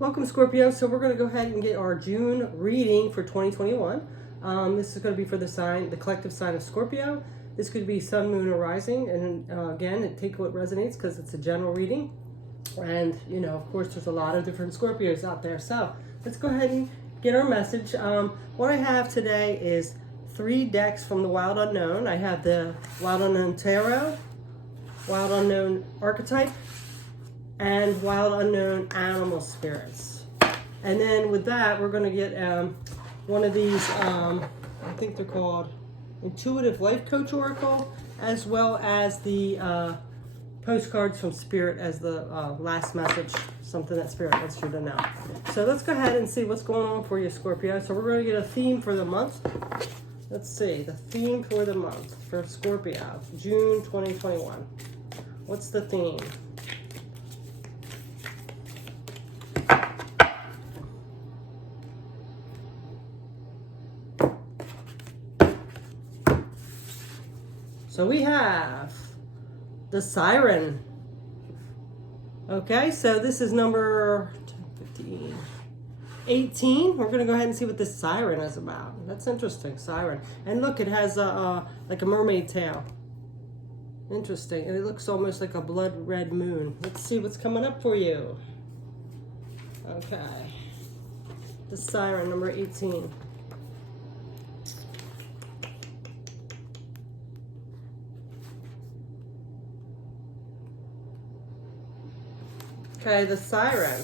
Welcome, Scorpio. So we're going to go ahead and get our June reading for 2021. This is going to be for the collective sign of Scorpio. This could be sun, moon, or rising. And again, take what resonates because it's a general reading. And, of course, there's a lot of different Scorpios out there. So let's go ahead and get our message. What I have today is 3 decks from the Wild Unknown. I have the Wild Unknown Tarot, Wild Unknown Archetype, and Wild Unknown Animal Spirits. And then with that, we're going to get one of these, I think they're called Intuitive Life Coach Oracle, as well as the postcards from Spirit as the last message, something that Spirit wants you to know. So let's go ahead and see what's going on for you, Scorpio. So we're going to get a theme for the month. Let's see, the theme for the month for Scorpio, June 2021. What's the theme? So we have the Siren. Okay, so this is number 15, 18. We're going to go ahead and see what this Siren is about. That's interesting, Siren. And look, it has like a mermaid tail. Interesting. And it looks almost like a blood red moon. Let's see what's coming up for you. Okay. The Siren, number 18. Okay, the Siren.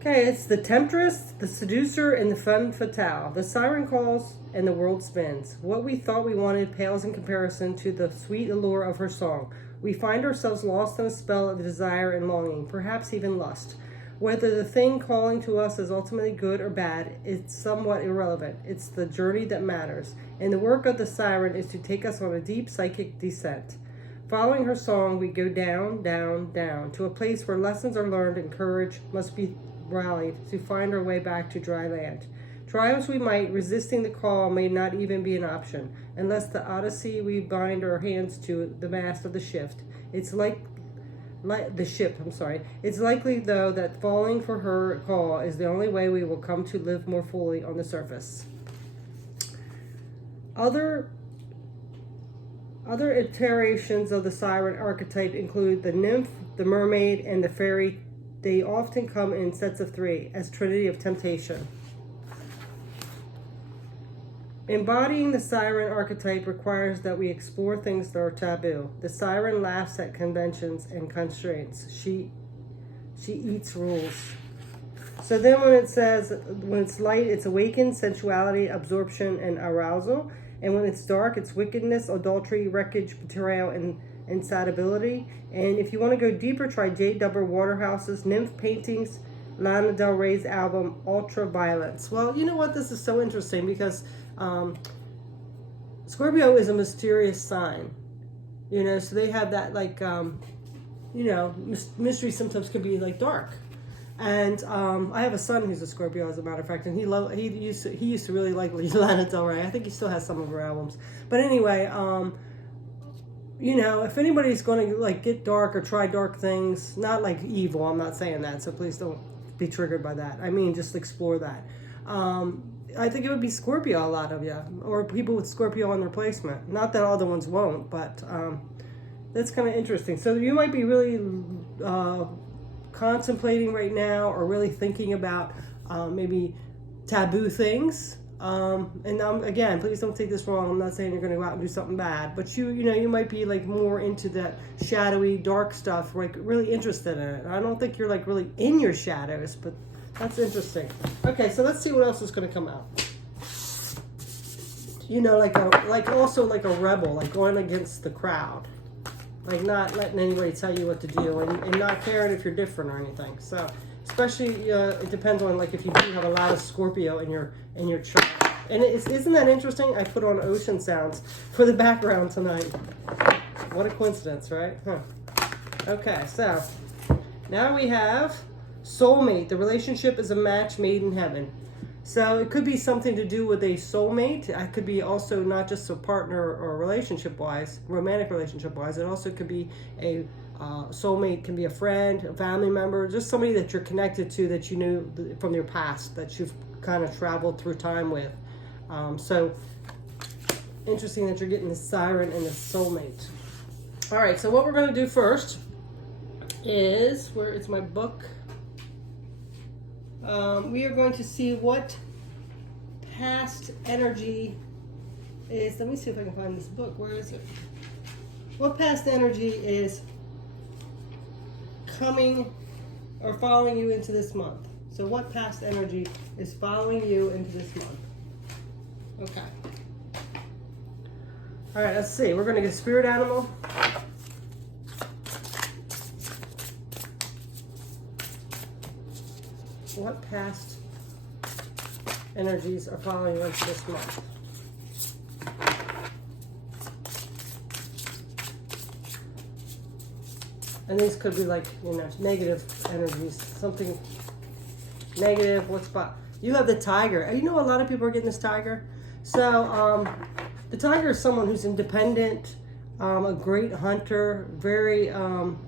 Okay, it's the temptress, the seducer, and the femme fatale. The siren calls and the world spins. What we thought we wanted pales in comparison to the sweet allure of her song. We find ourselves lost in a spell of desire and longing, perhaps even lust. Whether the thing calling to us is ultimately good or bad, it's somewhat irrelevant. It's the journey that matters. And the work of the siren is to take us on a deep psychic descent. Following her song, we go down, down, down, to a place where lessons are learned and courage must be rallied to find our way back to dry land. Try as we might, resisting the call may not even be an option, unless the odyssey we bind our hands to the mast of the ship. It's It's likely, though, that falling for her call is the only way we will come to live more fully on the surface. Other iterations of the siren archetype include the nymph, the mermaid, and the fairy. They often come in sets of 3 as trinity of temptation. Embodying the siren archetype requires that we explore things that are taboo. The siren laughs at conventions and constraints. She eats rules. So then when it's light, it's awakened sensuality, absorption, and arousal. And when it's dark, it's wickedness, adultery, wreckage, betrayal, and insatiability. And if you want to go deeper, try J. W. Waterhouse's Nymph Paintings, Lana Del Rey's album, Ultraviolence. Well, you know what? This is so interesting because Scorpio is a mysterious sign. So they have that mystery sometimes can be like dark. And I have a son who's a Scorpio, as a matter of fact, and he used to really like Lana Del Rey. I think he still has some of her albums. But anyway, if anybody's going to get dark or try dark things, not like evil, I'm not saying that, so please don't be triggered by that. I mean, just explore that. I think it would be Scorpio, a lot of you, or people with Scorpio on their placement. Not that other ones won't, but that's kind of interesting. So you might be really contemplating right now, or really thinking about maybe taboo things. And again, please don't take this wrong. I'm not saying you're going to go out and do something bad, but you might be more into that shadowy, dark stuff, really interested in it. I don't think you're really in your shadows, but that's interesting. Okay, so let's see what else is going to come out. Also like a rebel, going against the crowd. Not letting anybody tell you what to do, and not caring if you're different or anything. So, especially, it depends on if you do have a lot of Scorpio in your chart. And isn't that interesting? I put on ocean sounds for the background tonight. What a coincidence, right? Huh. Okay, so now we have soulmate. The relationship is a match made in heaven. So it could be something to do with a soulmate. It could be also not just a partner or relationship-wise, romantic relationship-wise. It also could be a Soulmate can be a friend, a family member, just somebody that you're connected to that you knew from your past, that you've kind of traveled through time with. So interesting that you're getting the siren and the soulmate. All right, so what we're going to do first is, where is my book? We are going to see what past energy is. Let me see if I can find this book. Where is it? What past energy is coming or following you into this month? So what past energy is following you into this month? Okay. All right, let's see. We're going to get spirit animal. What past energies are following you into this month? And these could be like, negative energies, something negative. You have the tiger. You know, a lot of people are getting this tiger. So the tiger is someone who's independent, a great hunter, very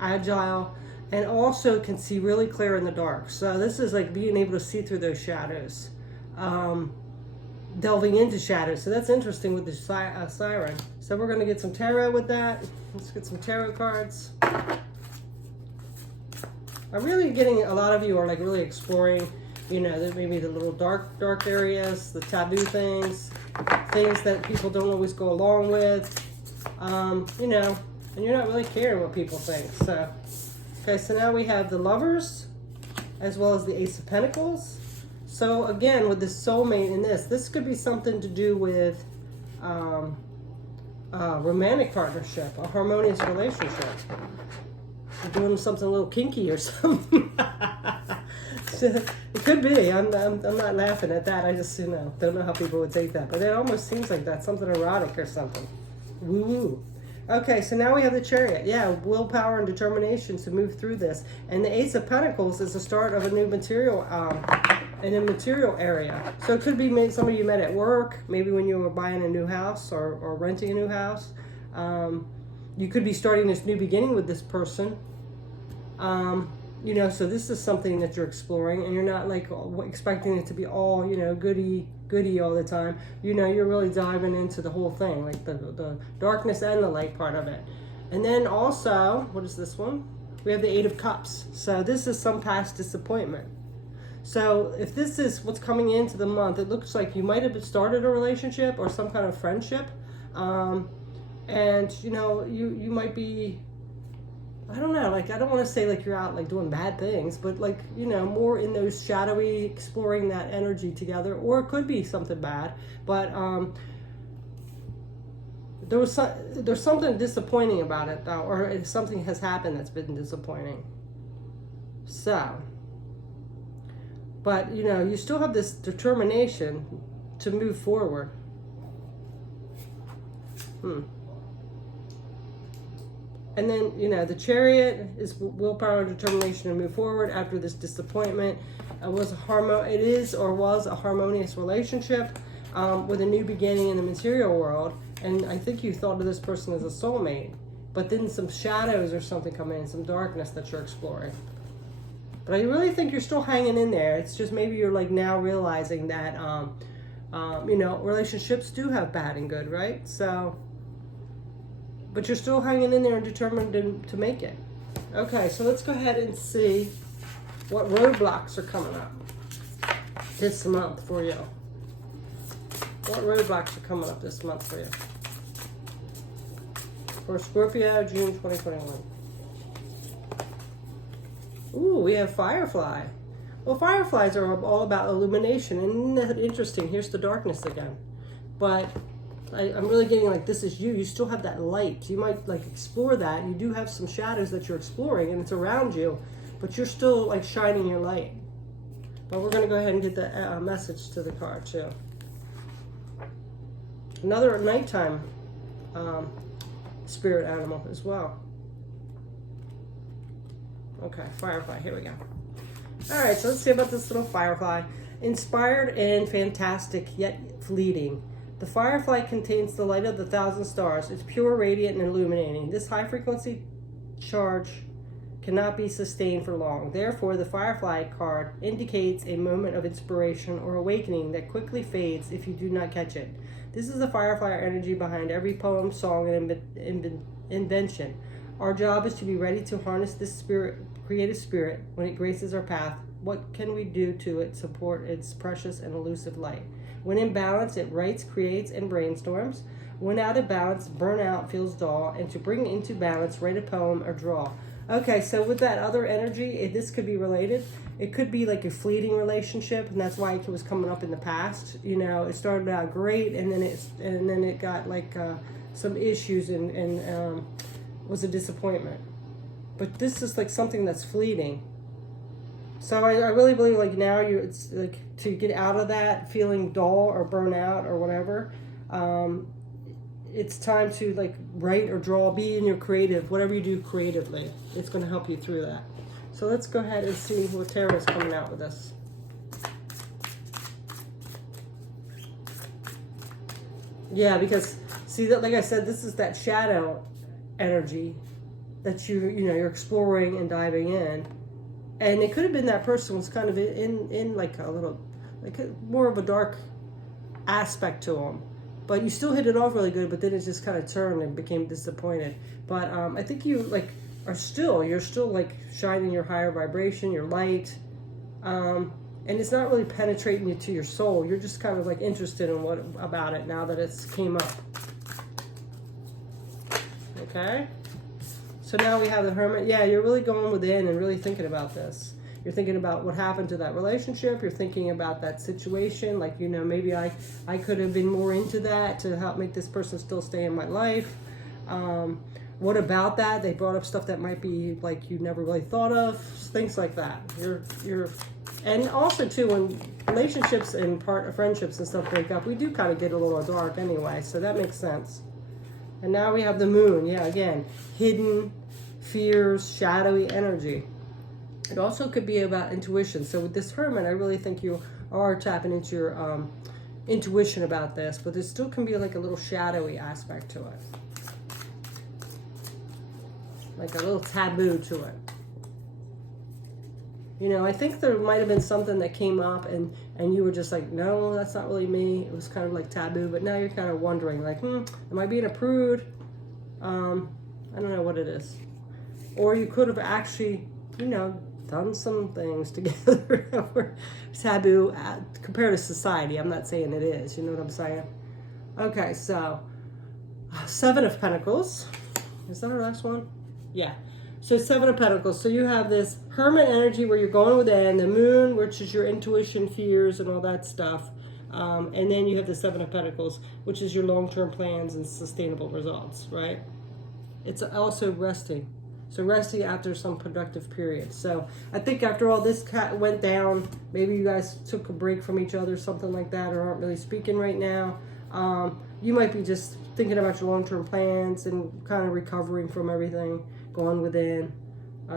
agile, and also can see really clear in the dark. So this is like being able to see through those shadows, delving into shadows. So that's interesting with the siren. So we're going to get some tarot with that. Let's get some tarot cards. I'm really getting, a lot of you are like really exploring, maybe the little dark areas, the taboo things that people don't always go along with, and you're not really caring what people think. So, okay, so now we have the Lovers as well as the Ace of Pentacles. So again, with the soulmate in this could be something to do with a romantic partnership, a harmonious relationship. You're doing something a little kinky or something. It could be. I'm not laughing at that. I just, don't know how people would take that. But it almost seems like that. Something erotic or something. Woo-woo. Okay, so now we have the Chariot. Yeah, willpower and determination to move through this. And the Ace of Pentacles is the start of a new material, in a material area. So it could be somebody you met at work, maybe when you were buying a new house or renting a new house. You could be starting this new beginning with this person. So this is something that you're exploring, and you're not like expecting it to be all, goody all the time. You're really diving into the whole thing, like the darkness and the light part of it. And then also, what is this one? We have the Eight of Cups. So this is some past disappointment. So if this is what's coming into the month, it looks like you might have started a relationship or some kind of friendship. And you might be, I don't know, like, I don't want to say like you're out like doing bad things, but like, more in those shadowy, exploring that energy together, or it could be something bad, but there's something disappointing about it though, or if something has happened that's been disappointing. So, but you still have this determination to move forward. And then, the Chariot is willpower and determination to move forward after this disappointment. It is or was a harmonious relationship with a new beginning in the material world. And I think you thought of this person as a soulmate. But then some shadows or something come in, some darkness that you're exploring. But I really think you're still hanging in there. It's just maybe you're like now realizing that, relationships do have bad and good, right? So... but you're still hanging in there and determined to make it. Okay, so let's go ahead and see what roadblocks are coming up this month for you. What roadblocks are coming up this month for you? For Scorpio, June 2021. Ooh, we have Firefly. Well, fireflies are all about illumination. And isn't that interesting? Here's the darkness again. But... I'm really getting like this is you. You still have that light. You might like explore that. You do have some shadows that you're exploring and it's around you, but you're still like shining your light. But we're going to go ahead and get the message to the card too. Another nighttime spirit animal as well. Okay, Firefly. Here we go. All right, so let's see about this little Firefly. Inspired and fantastic, yet fleeting. The firefly contains the light of the thousand stars. It's pure, radiant, and illuminating. This high-frequency charge cannot be sustained for long. Therefore, the Firefly card indicates a moment of inspiration or awakening that quickly fades if you do not catch it. This is the Firefly energy behind every poem, song, and invention. Our job is to be ready to harness this spirit, creative spirit, when it graces our path. What can we do to it support its precious and elusive light? When in balance, it writes, creates, and brainstorms. When out of balance, burnout feels dull, and to bring it into balance, write a poem or draw. Okay, so with that other energy, this could be related. It could be like a fleeting relationship, and that's why it was coming up in the past. You know, it started out great, and then it got like some issues and was a disappointment. But this is like something that's fleeting. So I really believe like now it's like to get out of that feeling dull or burnout or whatever. It's time to like write or draw, be in your creative, whatever you do creatively. It's going to help you through that. So let's go ahead and see what tarot is coming out with us. Yeah, because see that, like I said, this is that shadow energy that you're exploring and diving in. And it could have been that person was kind of in like a little, like more of a dark aspect to them. But you still hit it off really good, but then it just kind of turned and became disappointed. But I think you like you're still like shining your higher vibration, your light. And it's not really penetrating you to your soul. You're just kind of like interested in what about it now that it's came up. Okay? So now we have the Hermit. Yeah, you're really going within and really thinking about this. You're thinking about what happened to that relationship. You're thinking about that situation. Like, you know, maybe I could have been more into that to help make this person still stay in my life. What about that? They brought up stuff that might be like you never really thought of. Things like that. And also too, when relationships and friendships and stuff break up, we do kind of get a little dark anyway. So that makes sense. And now we have the Moon. Yeah, again, hidden fears, shadowy energy. It also could be about intuition. So with this Hermit, I really think you are tapping into your intuition about this, but there still can be like a little shadowy aspect to it. Like a little taboo to it. You know, I think there might have been something that came up and you were just like, no, that's not really me. It was kind of like taboo, but now you're kind of wondering like, am I being a prude? I don't know what it is. Or you could have actually, you know, done some things together that were taboo compared to society. I'm not saying it is, you know what I'm saying? Okay, so Seven of Pentacles. Is that our last one? Yeah. So Seven of Pentacles. So you have this Hermit energy where you're going within, the Moon, which is your intuition, fears, and all that stuff. And then you have the Seven of Pentacles, which is your long-term plans and sustainable results, right? It's also resting. So resting after some productive period. So I think after all this went down, maybe you guys took a break from each other, something like that, or aren't really speaking right now. You might be just thinking about your long-term plans and kind of recovering from everything, going within,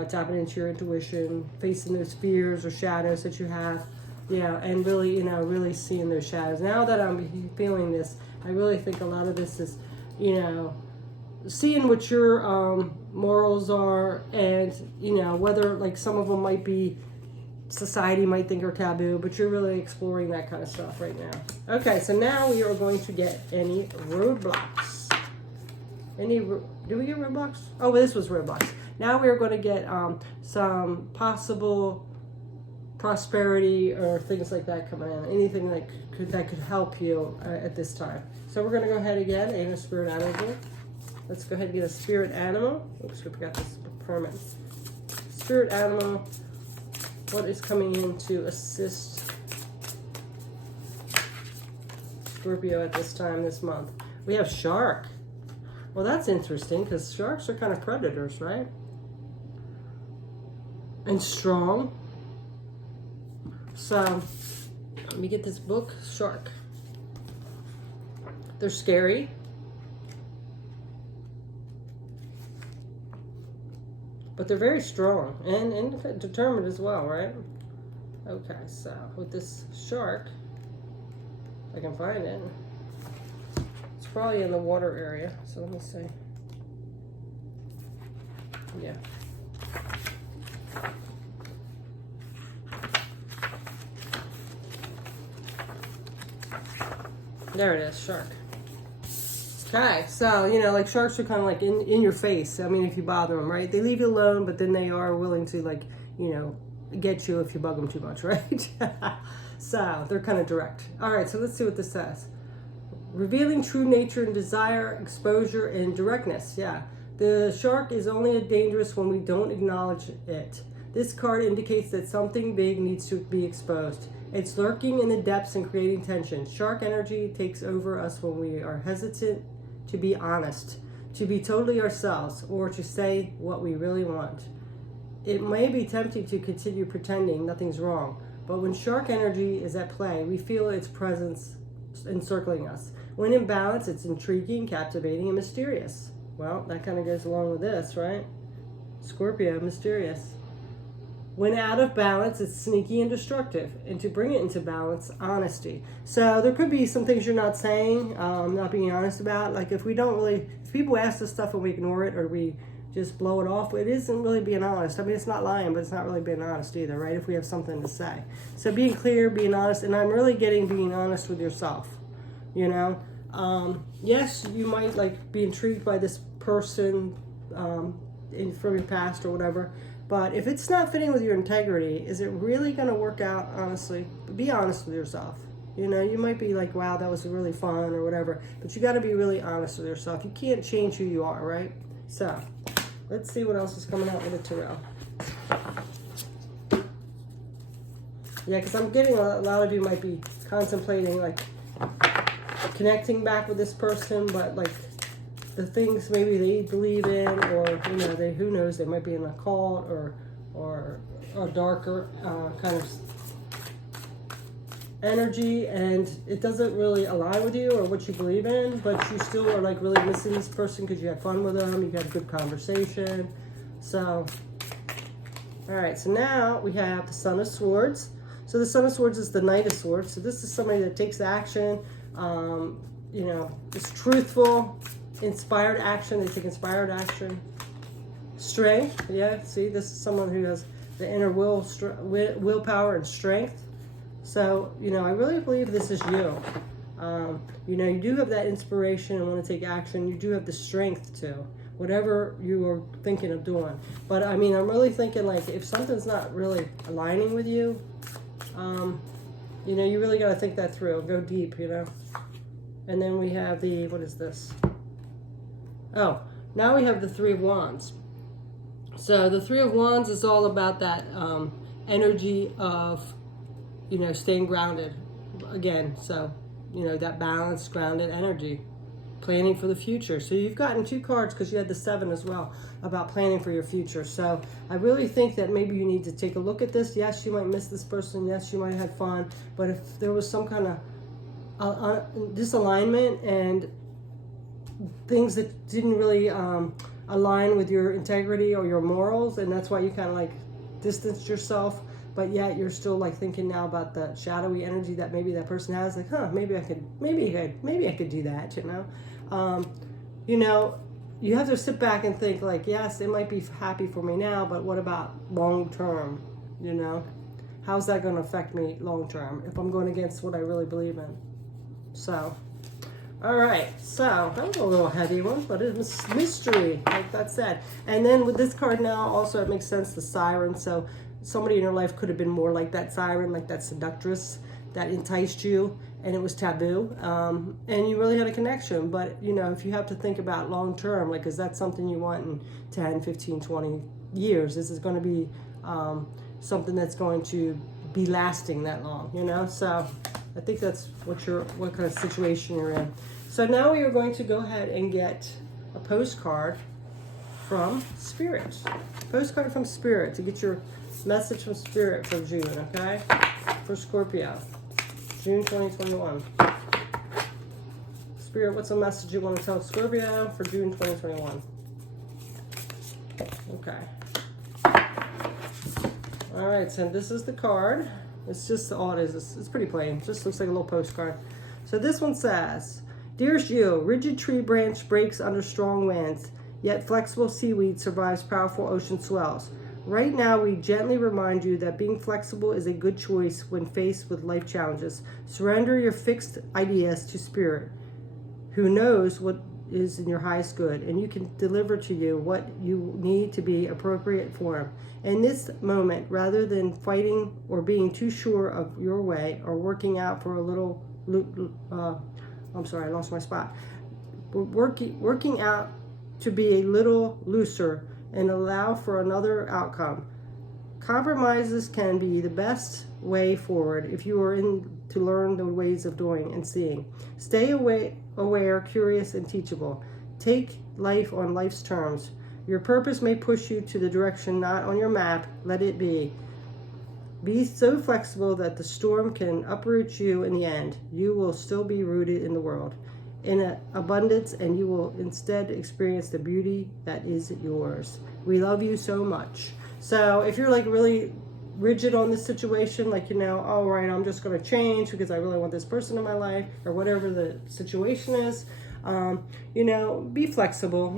tapping into your intuition, facing those fears or shadows that you have. Yeah, and really, you know, really seeing those shadows. Now that I'm feeling this, I really think a lot of this is, you know, seeing what your morals are, and you know whether like some of them might be society might think are taboo, but you're really exploring that kind of stuff right now. Okay, so now we are going to get any roadblocks. Do we get roadblocks? Oh, this was roadblocks. Now we are going to get some possible prosperity or things like that coming in. Anything that could help you at this time. So we're going to go ahead again and a spirit animal. Let's go ahead and get a spirit animal. Oops, we forgot this permit. Spirit animal. What is coming in to assist Scorpio at this time this month? We have shark. Well, that's interesting because sharks are kind of predators, right? And strong. So, let me get this book, Shark. They're scary. But they're very strong and determined as well, right? Okay, so with this shark, if I can find it, it's probably in the water area. So let me see. Yeah. There it is, shark. Okay, so, you know, like sharks are kind of like in your face. I mean, if you bother them, right? They leave you alone, but then they are willing to, like, you know, get you if you bug them too much, right? So they're kind of direct. All right, so let's see what this says. Revealing true nature and desire, exposure, and directness. Yeah, the shark is only dangerous when we don't acknowledge it. This card indicates that something big needs to be exposed. It's lurking in the depths and creating tension. Shark energy takes over us when we are hesitant to be honest, to be totally ourselves, or to say what we really want. It may be tempting to continue pretending nothing's wrong, but when shark energy is at play, we feel its presence encircling us. When in balance, it's intriguing, captivating, and mysterious. Well, that kind of goes along with this, right? Scorpio, mysterious. When out of balance, it's sneaky and destructive. And to bring it into balance, honesty. So there could be some things you're not saying, not being honest about. Like if people ask us stuff and we ignore it or we just blow it off, it isn't really being honest. I mean, it's not lying, but it's not really being honest either, right? If we have something to say. So being clear, being honest, and I'm really getting being honest with yourself, you know? Yes, you might like be intrigued by this person from your past or whatever, but if it's not fitting with your integrity, is it really going to work out, honestly? Be honest with yourself. You know, you might be like, wow, that was really fun or whatever, but you got to be really honest with yourself. You can't change who you are, right? So let's see what else is coming out with the tarot. Yeah, because I'm getting a lot of you might be contemplating like connecting back with this person, but like the things maybe they believe in, or you know, who knows, they might be in a cult or a darker kind of energy, and it doesn't really align with you or what you believe in, but you still are like really missing this person because you had fun with them, you had a good conversation. So all right, so now we have the Son of Swords. So the Son of Swords is the Knight of Swords. So this is somebody that takes action, you know, is truthful, inspired action. They take inspired action. Strength, yeah, see, this is someone who has the inner willpower and strength. So, you know, I really believe this is you. You know, you do have that inspiration and want to take action. You do have the strength to whatever you are thinking of doing. But I mean, I'm really thinking like if something's not really aligning with you, you know, you really got to think that through. Go deep, you know. And then we have the, what is this? Oh, now we have the Three of Wands. So the Three of Wands is all about that energy of, you know, staying grounded. Again, so, you know, that balanced, grounded energy. Planning for the future. So you've gotten 2 cards because you had the 7 as well about planning for your future. So I really think that maybe you need to take a look at this. Yes, you might miss this person. Yes, you might have had fun. But if there was some kind of disalignment and things that didn't really align with your integrity or your morals, and that's why you kind of like distanced yourself, but yet you're still like thinking now about the shadowy energy that maybe that person has, like, maybe I could do that, you know. You know, you have to sit back and think like, yes, it might be happy for me now, but what about long term? You know, how's that going to affect me long term if I'm going against what I really believe in? So all right, so that was a little heavy one, but it was mystery, like that said. And then with this card now, also it makes sense, the Siren. So somebody in your life could have been more like that siren, like that seductress that enticed you, and it was taboo, and you really had a connection. But, you know, if you have to think about long term, like, is that something you want in 10, 15, 20 years? This is going to be something that's going to be lasting that long, you know? So I think that's what kind of situation you're in. So now we are going to go ahead and get a postcard from Spirit. Postcard from Spirit to get your message from Spirit for June, okay? For Scorpio, June 2021. Spirit, what's a message you want to tell Scorpio for June 2021? Okay. All right, so this is the card. It's just all it is. It's pretty plain. It just looks like a little postcard. So this one says, Dearest you, rigid tree branch breaks under strong winds. yet flexible seaweed survives powerful ocean swells. Right now, we gently remind you that being flexible is a good choice when faced with life challenges. Surrender your fixed ideas to Spirit, who knows what is in your highest good, and you can deliver to you what you need to be appropriate for him. In this moment, rather than fighting or being too sure of your way or working out for a little, I'm sorry, I lost my spot. Working out to be a little looser and allow for another outcome. Compromises can be the best way forward if you are in to learn the ways of doing and seeing. Stay aware, curious, and teachable. Take life on life's terms. Your purpose may push you to the direction not on your map. Let it be. Be so flexible that the storm can uproot you in the end. You will still be rooted in the world, in abundance, and you will instead experience the beauty that is yours. We love you so much. So if you're like really rigid on this situation, like, all right, I'm just going to change because I really want this person in my life, or whatever the situation is, be flexible.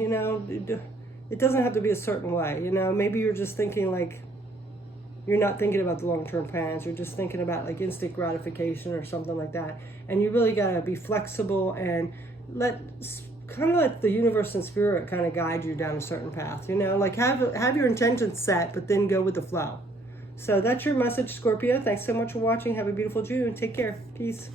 It doesn't have to be a certain way. Maybe you're just thinking like, you're not thinking about the long-term plans. You're just thinking about like instant gratification or something like that. And you really got to be flexible and let the universe and spirit kind of guide you down a certain path. Like have your intentions set, but then go with the flow. So that's your message, Scorpio. Thanks so much for watching. Have a beautiful June. Take care. Peace.